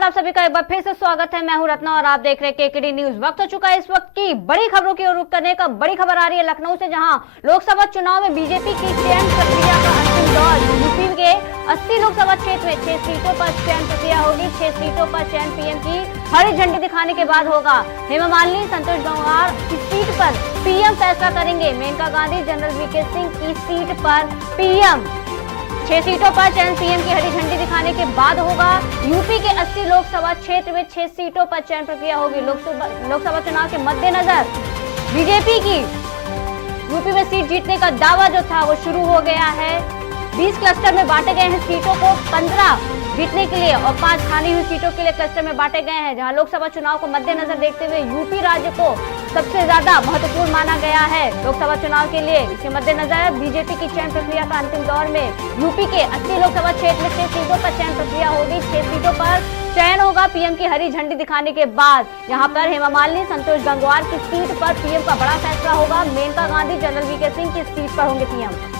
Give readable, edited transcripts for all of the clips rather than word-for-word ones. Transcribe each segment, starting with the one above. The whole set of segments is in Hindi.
नमस्कार, आप सभी का एक बार फिर से स्वागत है। मैं हूं रत्ना और आप देख रहे हैं केकेडी न्यूज। वक्त हो चुका है इस वक्त की बड़ी खबरों की ओर रुख करने का। बड़ी खबर आ रही है लखनऊ से, जहां लोकसभा चुनाव में बीजेपी की चयन प्रक्रिया का अंतिम दौर। यूपी के 80 लोकसभा क्षेत्र में 6 सीटों पर चयन प्रक्रिया होगी। 6 सीटों पर चयन पीएम की हरी झंडी दिखाने के बाद होगा। हेमा मालिनी, संतोष गंगवार की सीट पर पीएम फैसला करेंगे। मेनका गांधी, जनरल वीके सिंह की सीट पर पीएम। 6 सीटों पर चयन पीएम की हरी झंडी दिखाने के बाद होगा। यूपी के 80 लोकसभा क्षेत्र में 6 सीटों पर चयन प्रक्रिया होगी। लोकसभा चुनाव के मद्देनजर बीजेपी की यूपी में सीट जीतने का दावा जो था वो शुरू हो गया है। 20 क्लस्टर में बांटे गए हैं सीटों को, 15 जीतने के लिए और 5 खाली हुई सीटों के लिए क्लस्टर में बांटे गए हैं। जहां लोकसभा चुनाव को मद्देनजर देखते हुए यूपी राज्य को सबसे ज्यादा महत्वपूर्ण माना गया है लोकसभा चुनाव के लिए। इसके मद्देनजर बीजेपी की चयन प्रक्रिया का अंतिम दौर में यूपी के 80 लोकसभा क्षेत्र में 6 सीटों पर चयन प्रक्रिया होगी। 6 सीटों पर चयन होगा पीएम की हरी झंडी दिखाने के बाद। यहाँ पर हेमा मालिनी, संतोष गंगवार की सीट पर पीएम का बड़ा फैसला होगा। मेनका गांधी, जनरल वीके सिंह की सीट पर होंगे पीएम।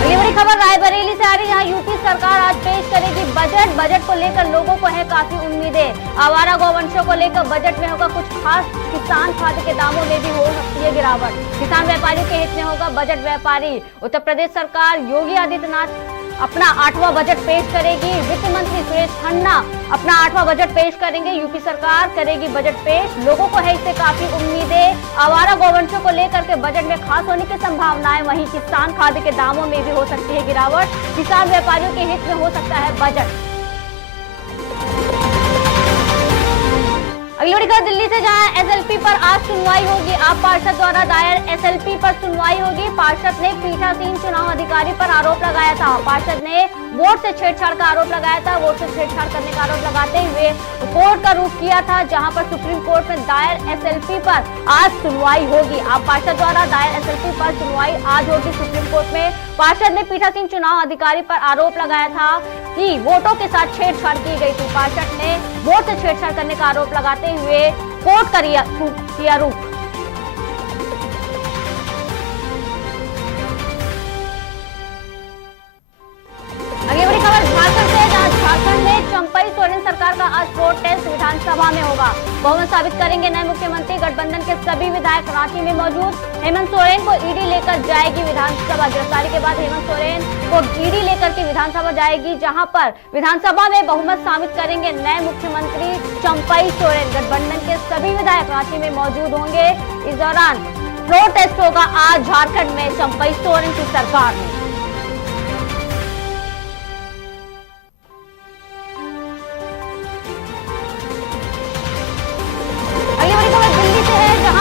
ये बड़ी खबर रायबरेली से आ रही है, जहाँ यूपी सरकार आज पेश करेगी बजट को लेकर लोगों को है काफी उम्मीदें। आवारा गौवंशों को लेकर बजट में होगा कुछ खास। किसान खाद्य के दामों में भी हो सकती है गिरावट। किसान व्यापारियों के हित में होगा बजट व्यापारी। उत्तर प्रदेश सरकार योगी आदित्यनाथ अपना 8वां बजट पेश करेगी। वित्त मंत्री सुरेश खन्ना अपना 8वां बजट पेश करेंगे। यूपी सरकार करेगी बजट पेश। लोगों को है इससे काफी उम्मीदें। आवारा गौवंशों को लेकर के बजट में खास होने की संभावनाएं। वहीं किसान खाद्य के दामों में भी हो सकती है गिरावट। किसान व्यापारियों के हित में हो सकता है बजट। अगली बड़ी खबर दिल्ली से, जहां एसएलपी पर आज सुनवाई होगी। आप पार्षद द्वारा दायर एसएलपी पर सुनवाई होगी। पार्षद ने पीठासीन चुनाव अधिकारी पर आरोप लगाया था। पार्षद ने वोट से छेड़छाड़ का आरोप लगाया था। वोट से छेड़छाड़ करने का आरोप लगाते हुए कोर्ट का रुख किया था, जहां पर सुप्रीम कोर्ट में दायर एसएलपी पर आज सुनवाई होगी। आप पार्षद द्वारा दायर एसएलपी पर सुनवाई आज होगी सुप्रीम कोर्ट में। पार्षद ने पीठासीन चुनाव अधिकारी पर आरोप लगाया था कि वोटों के साथ छेड़छाड़ की गई थी। पार्षद ने वोट से छेड़छाड़ करने का आरोप लगाते हुए कोर्ट का किया रुख। आगे बड़ी खबर झारखंड से, जहां झारखंड में चंपई सोरेन सरकार का आज प्रोटेस्ट विधानसभा में होगा। बहुमत साबित करेंगे नए मुख्यमंत्री। गठबंधन के सभी विधायक रांची में मौजूद। हेमंत सोरेन को ईडी लेकर जाएगी विधानसभा। गिरफ्तारी के बाद हेमंत सोरेन को ईडी लेकर के विधानसभा जाएगी, जहां पर विधानसभा में बहुमत साबित करेंगे नए मुख्यमंत्री चंपई सोरेन। गठबंधन के सभी विधायक रांची में मौजूद होंगे। इस दौरान प्रोटेस्ट होगा आज झारखंड में चंपई सोरेन की सरकार में।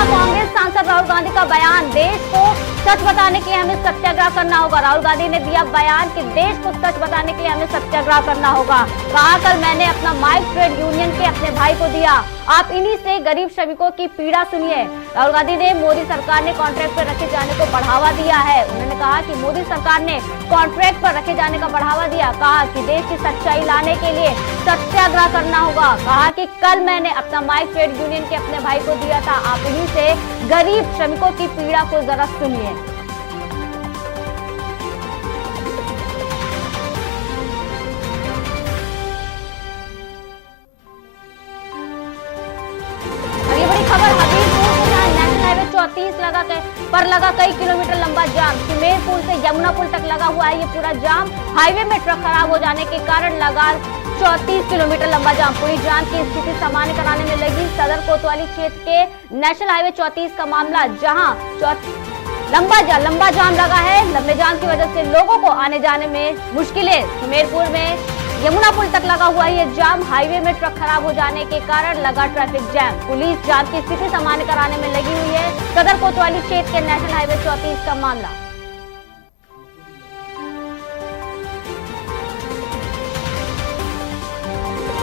कांग्रेस सांसद राहुल गांधी का बयान, देश को सच बताने के लिए हमें सत्याग्रह करना होगा। राहुल गांधी ने दिया बयान कि देश को सच बताने के लिए हमें सत्याग्रह करना होगा। कहा, कल मैंने अपना माइक ट्रेड यूनियन के अपने भाई को दिया। आप इन्हीं से गरीब श्रमिकों की पीड़ा सुनिए। राहुल गांधी ने मोदी सरकार ने कॉन्ट्रैक्ट पर रखे जाने को बढ़ावा दिया है। उन्होंने कहा कि मोदी सरकार ने कॉन्ट्रैक्ट पर रखे जाने का बढ़ावा दिया। कहा कि देश की सच्चाई लाने के लिए सत्याग्रह करना होगा। कहा कि कल मैंने अपना माइक ट्रेड यूनियन के अपने भाई को दिया था। आप इन्हीं से गरीब श्रमिकों की पीड़ा को जरा सुनिए। पर लगा कई किलोमीटर लंबा जाम। सुमेरपुर से यमुना पुल तक लगा हुआ है ये पूरा जाम। हाईवे में ट्रक खराब हो जाने के कारण लगा 34 किलोमीटर लंबा जाम। पूरी जाम की स्थिति सामान्य कराने में लगी सदर कोतवाली क्षेत्र के नेशनल हाईवे 34 का मामला, जहां लंबा जाम लगा है। लंबे जाम की वजह से लोगों को आने जाने में मुश्किलें। सुमेरपुर में यमुना पुल तक लगा हुआ ये जाम। हाईवे में ट्रक खराब हो जाने के कारण लगा ट्रैफिक जैम। पुलिस जाम की स्थिति सामान्य कराने में लगी हुई है। सदर कोतवाली क्षेत्र के नेशनल हाईवे 34 का मामला।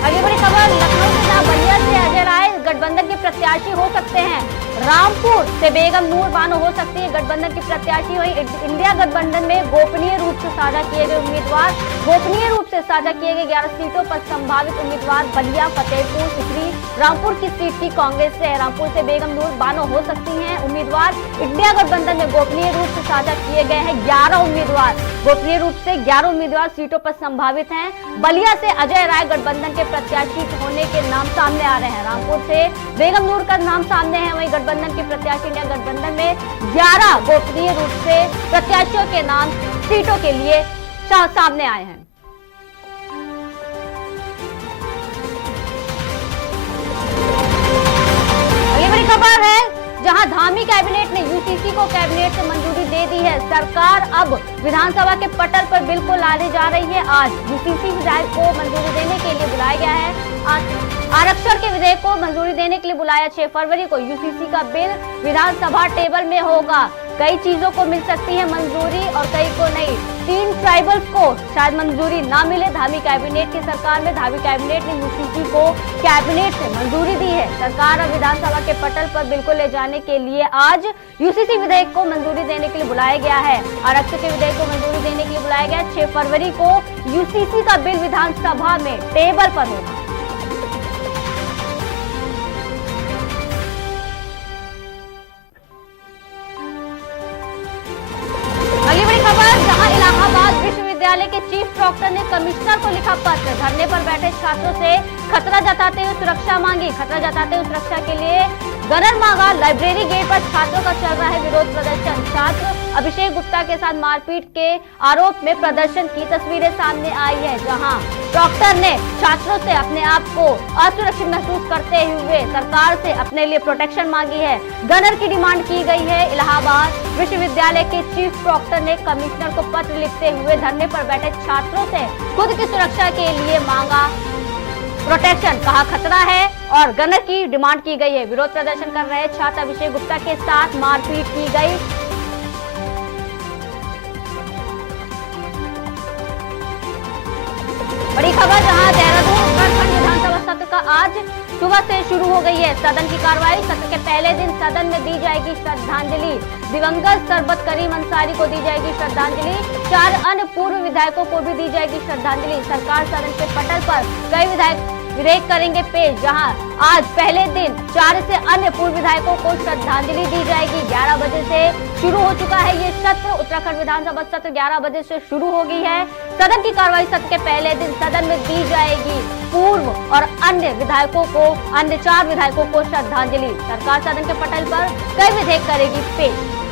आगे बड़ी खबर लखनऊ से, जहां बलिया से अजय राय गठबंधन के प्रत्याशी हो सकते हैं। रामपुर से बेगम नूर बानो हो सकती है गठबंधन की प्रत्याशी। वहीं इंडिया गठबंधन में गोपनीय रूप से साझा किए गए उम्मीदवार गोपनीय रूप रूप से साझा किए गए 11 सीटों पर संभावित उम्मीदवार बलिया, फतेहपुर सीकरी, रामपुर की सीट की कांग्रेस से रामपुर से बेगम नूर बानो हो सकती हैं उम्मीदवार। इंडिया गठबंधन में गोपनीय रूप से साझा किए गए हैं 11 उम्मीदवार। गोपनीय रूप से 11 उम्मीदवार सीटों पर संभावित हैं। बलिया से अजय राय गठबंधन के प्रत्याशी होने के नाम सामने आ रहे हैं। रामपुर से बेगम नूर का नाम सामने है। वहीं गठबंधन के प्रत्याशी इंडिया गठबंधन में 11 गोपनीय रूप से प्रत्याशियों के नाम सीटों के लिए सामने आए हैं। अगली बड़ी खबर है, जहां धामी कैबिनेट ने यूसीसी को कैबिनेट से मंजूरी दे दी है। सरकार अब विधानसभा के पटल पर बिल को लाने जा रही है। आज यूसीसी विधेयक को मंजूरी देने के लिए बुलाया गया है। आरक्षण के विधेयक को मंजूरी देने के लिए बुलाया 6 फरवरी को यूसीसी का बिल विधानसभा टेबल में होगा। कई चीजों को मिल सकती है मंजूरी और कई को नहीं। 3 ट्राइबल्स को शायद मंजूरी ना मिले। धामी कैबिनेट की सरकार में धामी कैबिनेट ने यूसीसी को कैबिनेट से मंजूरी दी है। सरकार अब विधानसभा के पटल पर बिल को ले जाने के लिए आज यूसीसी विधेयक को मंजूरी देने के लिए बुलाया गया है। आरक्षण के विधेयक को मंजूरी देने के लिए बुलाया गया 6 फरवरी को यूसीसी का बिल विधानसभा में टेबल पर होगा। अगली बड़ी खबर, जहां इलाहाबाद विश्वविद्यालय के चीफ प्रॉक्टर ने कमिश्नर को लिखा पत्र। धरने पर बैठे छात्रों से खतरा जताते हुए सुरक्षा मांगी। खतरा जताते हुए सुरक्षा के लिए गनर मांगा। लाइब्रेरी गेट पर छात्रों का चल रहा है विरोध प्रदर्शन। छात्र अभिषेक गुप्ता के साथ मारपीट के आरोप में प्रदर्शन की तस्वीरें सामने आई है, जहां प्रॉक्टर ने छात्रों से अपने आप को असुरक्षित महसूस करते हुए सरकार से अपने लिए प्रोटेक्शन मांगी है। गनर की डिमांड की गई है। इलाहाबाद विश्वविद्यालय के चीफ प्रॉक्टर ने कमिश्नर को पत्र लिखते हुए धरने पर बैठे छात्रों से खुद की सुरक्षा के लिए मांगा प्रोटेक्शन। कहा खतरा है और गनर की डिमांड की गई है। विरोध प्रदर्शन कर रहे छात्र अभिषेक गुप्ता के साथ मारपीट की गई। बड़ी खबर, जहां देहरादून उत्तराखंड विधानसभा सत्र का आज सुबह से शुरू हो गई है सदन की कार्रवाई। सत्र के पहले दिन सदन में दी जाएगी श्रद्धांजलि। दिवंगत सरबत करीम अंसारी को दी जाएगी श्रद्धांजलि। 4 अन्य पूर्व विधायकों को भी दी जाएगी श्रद्धांजलि। सरकार सदन के पटल पर कई विधेयक करेंगे पेश, जहां आज पहले दिन 4 से अन्य पूर्व विधायकों को श्रद्धांजलि दी जाएगी। 11 बजे से शुरू हो चुका है ये सत्र। उत्तराखंड विधानसभा सत्र 11 बजे से शुरू हो गई है। सदन की कार्रवाई सत्र के पहले दिन सदन में दी जाएगी पूर्व और अन्य विधायकों को, अन्य 4 विधायकों को श्रद्धांजलि। सरकार सदन के पटल पर कई विधेयक करेगी पेश।